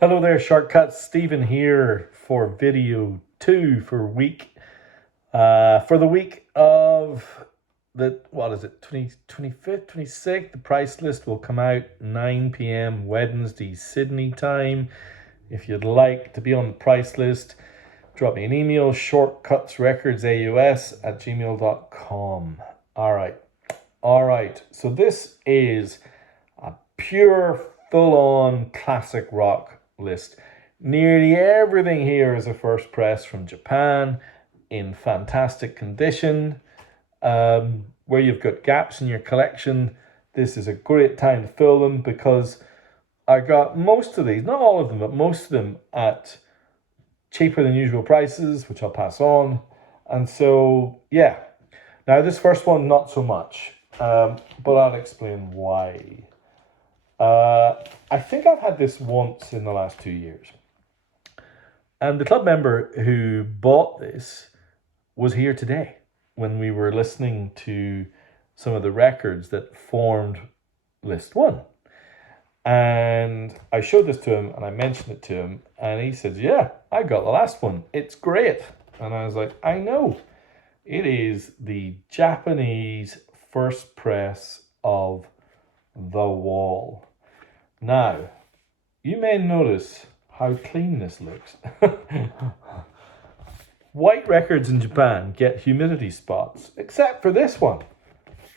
Hello there, Shortcuts. Stephen here for video 2 for the week of the 25th, 26th. The price list will come out 9 p.m. Wednesday Sydney time. If you'd like to be on the price list, drop me an email, shortcutsrecordsaus@gmail.com. All right. So this is a pure, full-on classic rock list. Nearly everything here is a first press from Japan in fantastic condition. Where you've got gaps in your collection, this is a great time to fill them because I got most of these, not all of them, but most of them at cheaper than usual prices, which I'll pass on. And so, yeah. Now, this first one, not so much, but I'll explain why. I think I've had this once in the last 2 years. And the club member who bought this was here today when we were listening to some of the records that formed list one. And I showed this to him and I mentioned it to him and he said, yeah, I got the last one. It's great. And I was like, I know. It is the Japanese first press of The Wall. Now, you may notice how clean this looks. White records in Japan get humidity spots, except for this one.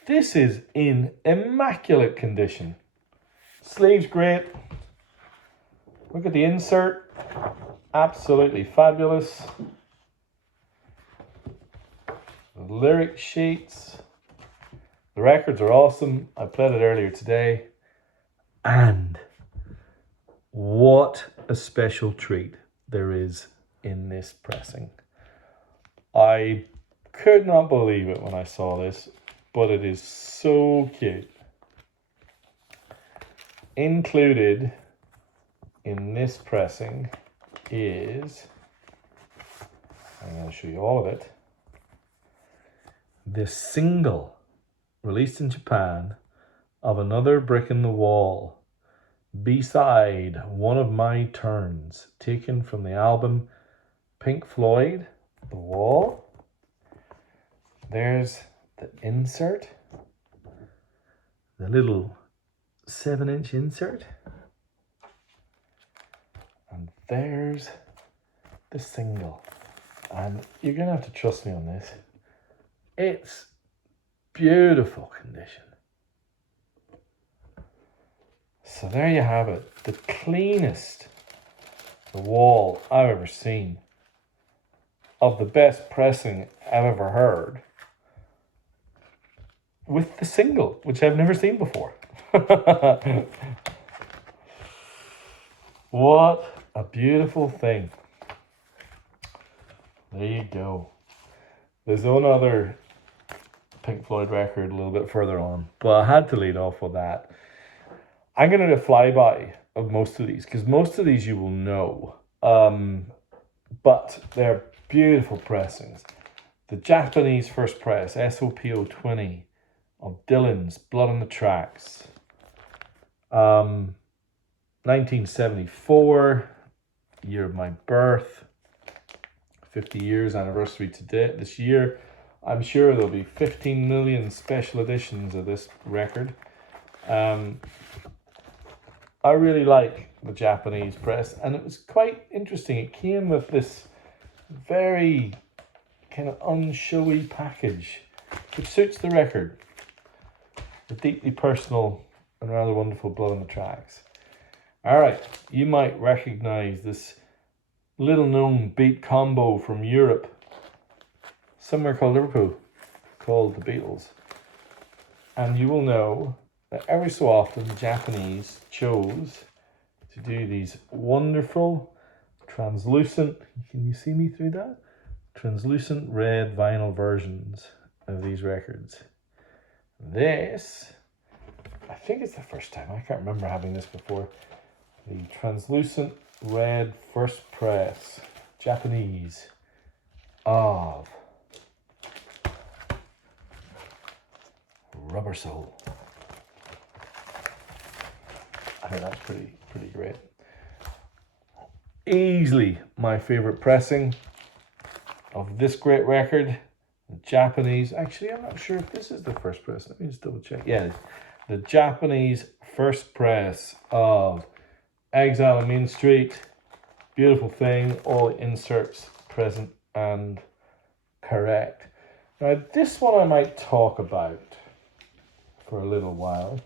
This is in immaculate condition. Sleeves great. Look at the insert. Absolutely fabulous. The lyric sheets. The records are awesome. I played it earlier today. And what a special treat there is in this pressing. I could not believe it when I saw this, but it is so cute. Included in this pressing is, I'm going to show you all of it, this single released in Japan of Another Brick in the Wall, B-side, One of My Turns, taken from the album Pink Floyd, The Wall. There's the insert, the little 7-inch insert, and there's the single. And you're gonna have to trust me on this. It's beautiful condition. So there you have it, the cleanest The Wall I've ever seen, of the best pressing I've ever heard, with the single, which I've never seen before. What a beautiful thing. There you go. There's one other Pink Floyd record a little bit further on, but I had to lead off with that. I'm going to do a flyby of most of these, because most of these you will know. But they're beautiful pressings. The Japanese first press, SOPO 20, of Dylan's Blood on the Tracks. 1974, year of my birth. 50 years anniversary today, this year. I'm sure there'll be 15 million special editions of this record. I really like the Japanese press, and it was quite interesting. It came with this very kind of unshowy package, which suits the record. The deeply personal and rather wonderful Blood on the Tracks. All right, you might recognize this little known beat combo from Europe, somewhere called Liverpool, called the Beatles. And you will know that every so often the Japanese chose to do these wonderful translucent, can you see me through that? Translucent red vinyl versions of these records. This, I think it's the first time, I can't remember having this before, the translucent red first press, Japanese, of Rubber Soul. I think that's pretty great. easily my favorite pressing of this great record. The Japanese, actually, I'm not sure if this is the first press. Let me just double check. Yeah, the Japanese first press of Exile on Main Street. Beautiful thing, all inserts present and correct. Now, this one I might talk about for a little while.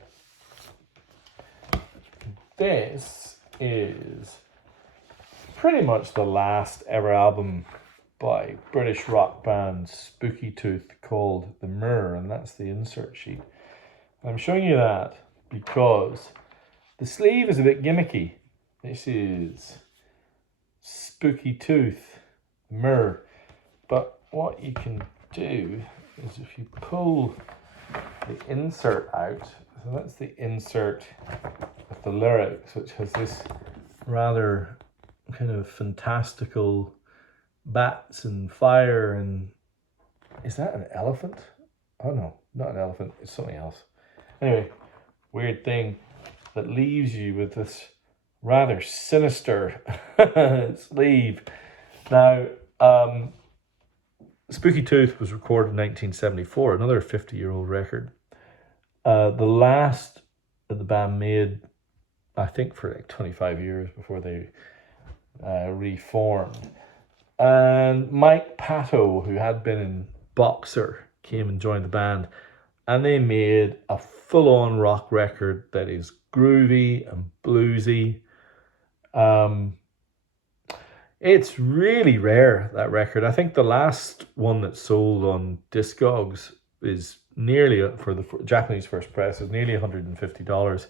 This is pretty much the last ever album by British rock band Spooky Tooth called The Mirror, and that's the insert sheet. I'm showing you that because the sleeve is a bit gimmicky. This is Spooky Tooth, Mirror. But what you can do is if you pull the insert out, so that's the insert with the lyrics, which has this rather kind of fantastical bats and fire and... Is that an elephant? Oh no, not an elephant, it's something else. Anyway, weird thing that leaves you with this rather sinister sleeve. Now, Spooky Tooth was recorded in 1974, another 50-year-old record. The last that the band made, I think, for like 25 years before they reformed. And Mike Patto, who had been in Boxer, came and joined the band, and they made a full-on rock record that is groovy and bluesy. It's really rare, that record. I think the last one that sold on Discogs is nearly, for the Japanese first press, is nearly $150.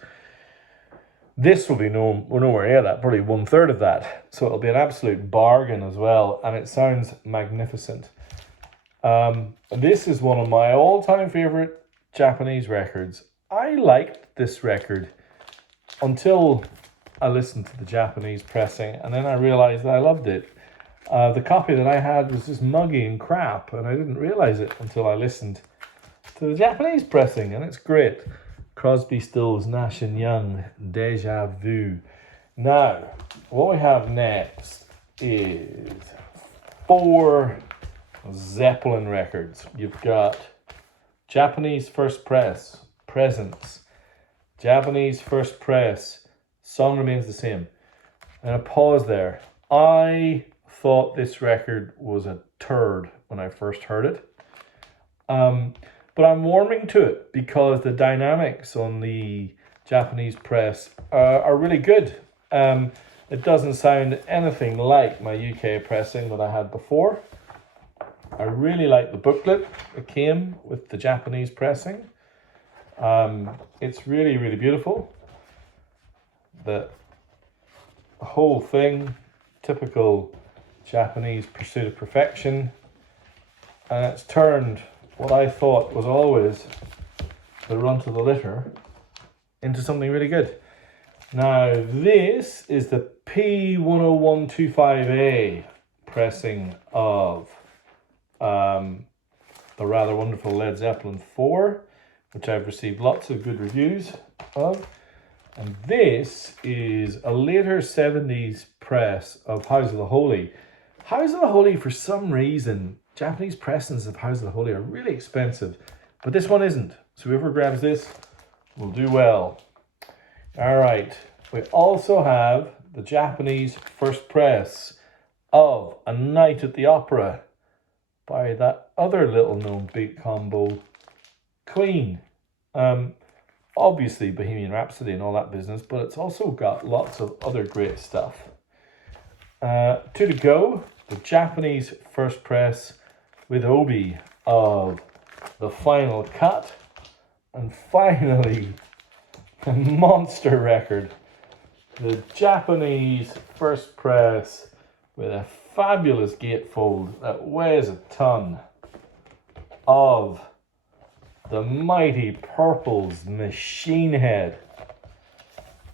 This will be nowhere near that, probably 1/3 of that. So it'll be an absolute bargain as well, and it sounds magnificent. This is one of my all-time favorite Japanese records. I liked this record until I listened to the Japanese pressing, and then I realized that I loved it. The copy that I had was just muggy and crap, and I didn't realize it until I listened to the Japanese pressing, and it's great. Crosby, Stills, Nash & Young, Deja Vu. Now, what we have next is 4 Zeppelin records. You've got Japanese first press, Presence. Japanese first press, Song Remains the Same. And a pause there. I thought this record was a turd when I first heard it. But I'm warming to it because the dynamics on the Japanese press are really good. It doesn't sound anything like my UK pressing that I had before. I really like the booklet that came with the Japanese pressing. It's really, really beautiful. The whole thing, typical Japanese pursuit of perfection. And it's turned what I thought was always the runt of the litter into something really good. Now, this is the P10125A pressing of the rather wonderful Led Zeppelin 4, which I've received lots of good reviews of. And this is a later 70s press of House of the Holy. House of the Holy, for some reason, Japanese pressings of House of the Holy are really expensive, but this one isn't. So whoever grabs this will do well. All right. We also have the Japanese first press of A Night at the Opera by that other little known beat combo, Queen. Obviously Bohemian Rhapsody and all that business, but it's also got lots of other great stuff. 2 to go, the Japanese first press with Obi of The Final Cut. And finally, a monster record, the Japanese first press with a fabulous gatefold that weighs a ton of the mighty Purple's Machine Head.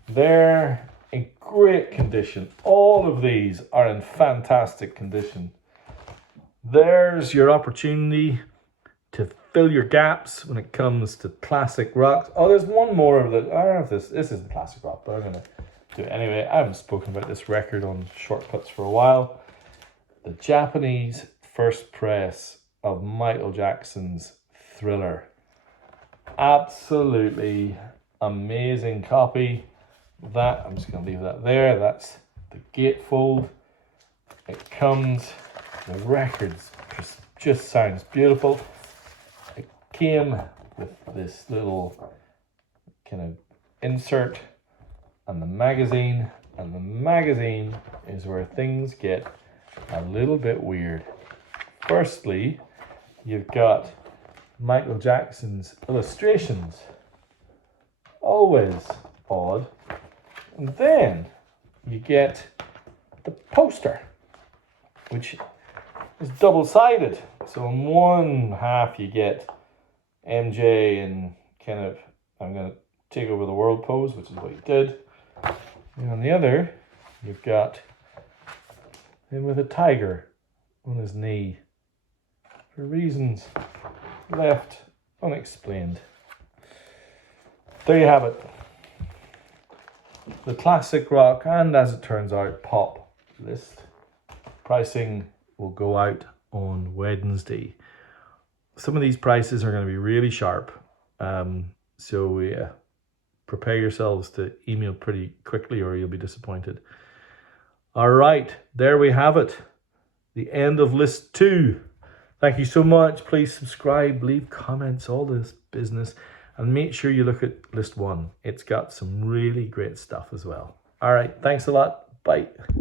They're in great condition. All of these are in fantastic condition. There's your opportunity to fill your gaps when it comes to classic rock. Oh, there's one more of the... I don't know if this isn't classic rock, but I'm going to do it anyway. I haven't spoken about this record on Shortcuts for a while. The Japanese first press of Michael Jackson's Thriller. Absolutely amazing copy. That, I'm just going to leave that there. That's the gatefold. It comes, the records just sounds beautiful. It came with this little kind of insert and the magazine is where things get a little bit weird. Firstly, you've got Michael Jackson's illustrations, always odd, and then you get the poster, which is double-sided. So in one half you get MJ and kind of, I'm going to take over the world pose, which is what he did. And on the other, you've got him with a tiger on his knee for reasons left unexplained. There you have it. The classic rock and, as it turns out, pop list. Pricing will go out on Wednesday. Some of these prices are going to be really sharp. So yeah, prepare yourselves to email pretty quickly or you'll be disappointed. All right, there we have it. The end of list 2. Thank you so much. Please subscribe, leave comments, all this business. And make sure you look at list 1. It's got some really great stuff as well. All right, thanks a lot. Bye.